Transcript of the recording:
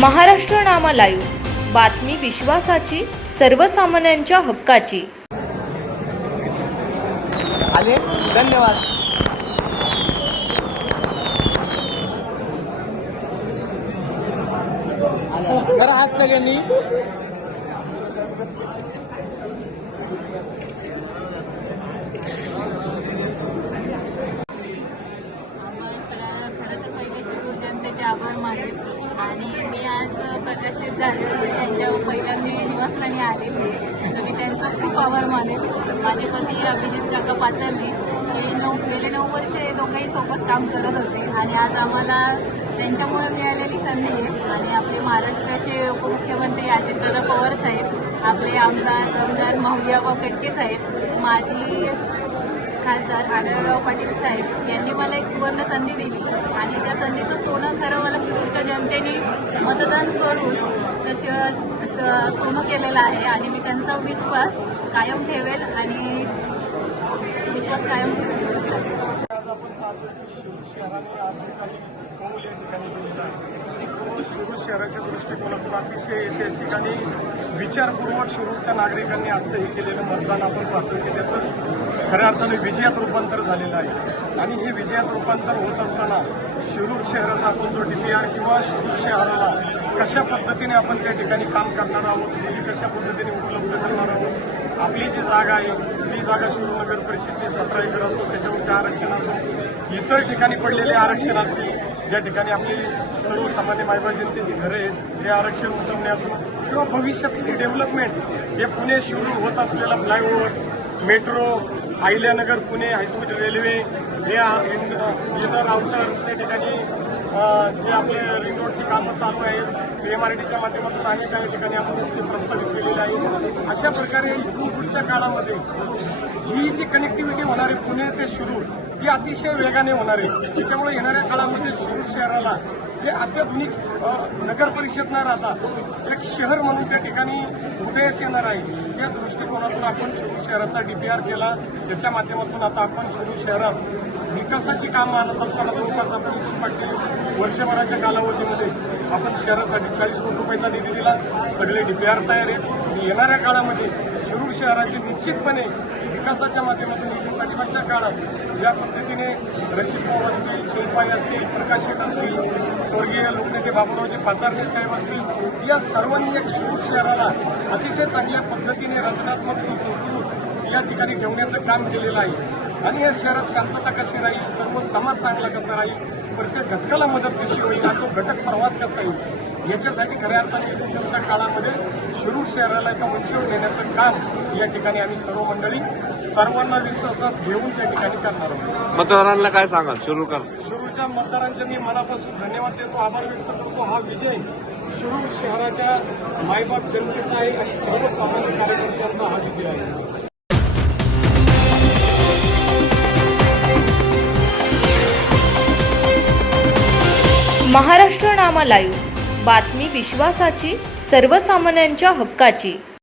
महाराष्ट्र नामा live, बातमी विश्वासाची, सर्वसामान्यांच्या हक्काची। आले, धन्यवाद। करा हात सगळ्यांनी। जनतेचे आभार मानेल आणि मी आज प्रकाशित झाले त्यांच्या पहिल्यांदा निवासस्थानी आलेली आहे, तर मी त्यांचा खूप आभार मानेल। माझे पती अभिजित काका पाचरणे गेले 9 वर्ष दोघंही सोबत काम करत होते आणि आज आम्हाला त्यांच्यामुळे मिळालेली संधी आहे। आणि आपले महाराष्ट्राचे उपमुख्यमंत्री अजितदादा पवार साहेब, आपले आमदार माहुलीआबा कटके साहेब, माजी खासदार आढळराव पाटील साहेब यांनी मला एक सुवर्ण संधी दिली आणि त्या संधीचं सोनं खरं मला शिरूरच्या जनतेने मतदान करून सोनं केलेलं आहे आणि मी त्यांचा विश्वास कायम ठेवेल आणि विश्वास कायम ठेवेल। आज आपण पाहतोय की शिरूर शहराने आज जे काही पाऊल या ठिकाणी दिलेलं आहे, शिरूर शहराच्या दृष्टिकोनातून अतिशय ऐतिहासिक आणि विचारपूर्वक शिरूरच्या नागरिकांनी आजचं हे केलेलं मतदान आपण पाहतोय की त्याचं खऱ्या अर्थाने विजयात रूपांतर झालेलं आहे। आणि हे विजयात रूपांतर होत असताना शिरूर शहराचा आपण जो DPR किंवा शिरूर शहराला कशा पद्धतीने आपण त्या ठिकाणी काम करणार आहोत, निधी कशा पद्धतीने उपलब्ध करणार आहोत, आपली जी जागा आहे ती जागा शिरूर नगर परिषदेची 17 एकर असो, त्याच्यावरचे आरक्षण असो, इतर ठिकाणी पडलेले आरक्षण असतील, ज्या ठिकाणी आपली सर्वसामान्य मायबा जनतेची घरं आहेत ते आरक्षण उतरवणे असो, किंवा भविष्यातली डेव्हलपमेंट हे पुणे शिरूर होत असलेला flyover, metro, Ahilyanagar Pune high speed railway, या इनर आउटर त्या ठिकाणी जे आपले रिंग रोडची कामं चालू आहेत, MRDच्या माध्यमातून आणि काही ठिकाणी आपण रस्ते प्रस्तावित केलेले आहेत। अशा प्रकारे इथून पुढच्या काळामध्ये जी कनेक्टिव्हिटी होणार आहे पुणे ते शिरूर ही अतिशय वेगाने होणार आहे। त्याच्यामुळे येणाऱ्या काळामध्ये शिरूर शहराला हे अत्याधुनिक नगर परिषद न राहता एक शहर म्हणून त्या ठिकाणी उदयास येणार आहे। त्या दृष्टिकोनातून आपण शिरूर शहराचा DPR केला, त्याच्या माध्यमातून आता आपण शिरूर शहरात विकासाची कामं आणत असताना जवळपास आपण इथून पाटील वर्षभराच्या कालावधीमध्ये आपण शहरासाठी 40 कोटी रुपयाचा निधी दिला। सगळे DPR तयार आहेत। येणाऱ्या काळामध्ये शिरूर शहराचे निश्चितपणे विकासाच्या माध्यमातून इथून पाठीमागच्या काळात ज्या पद्धतीने रशीद पवार असतील, शिल्पाई असतील, प्रकाश शेट असतील, स्वर्गीय लोकनेते बाबूरावजी पाचारणे साहेब असतील, या सर्वांनी एक शिरूर शहराला अतिशय चांगल्या पद्धतीने रचनात्मक सुसंस्कृत या ठिकाणी ठेवण्याचं काम केलेलं आहे। आणि या शहरात शांतता कशी राहील, सर्व समाज चांगला कसा राहील, प्रत्येक घटकाला मदत कशी होईल आणि तो घटक प्रवाद कसा येईल, याच्यासाठी खऱ्या अर्थाने इथून पुढच्या काळामध्ये शिरूर शहराला एका उंचीवर नेण्याचं काम या ठिकाणी आम्ही सर्व मंडळी सर्वांना विश्वासात घेऊन त्या ठिकाणी करणार आहोत। मतदारांना काय सांगाल शिरूरच्या मतदारांचे मी मनापासून धन्यवाद देतो, आभार व्यक्त करतो। हा विजय शिरूर शहराच्या मायबाप जनतेचा आहे आणि सर्वसामान्य कार्यकर्त्यांचा हा विजय आहे। महाराष्ट्र नामा लाईव्ह, बातमी विश्वासाची, सर्वसामान्यांच्या हक्काची।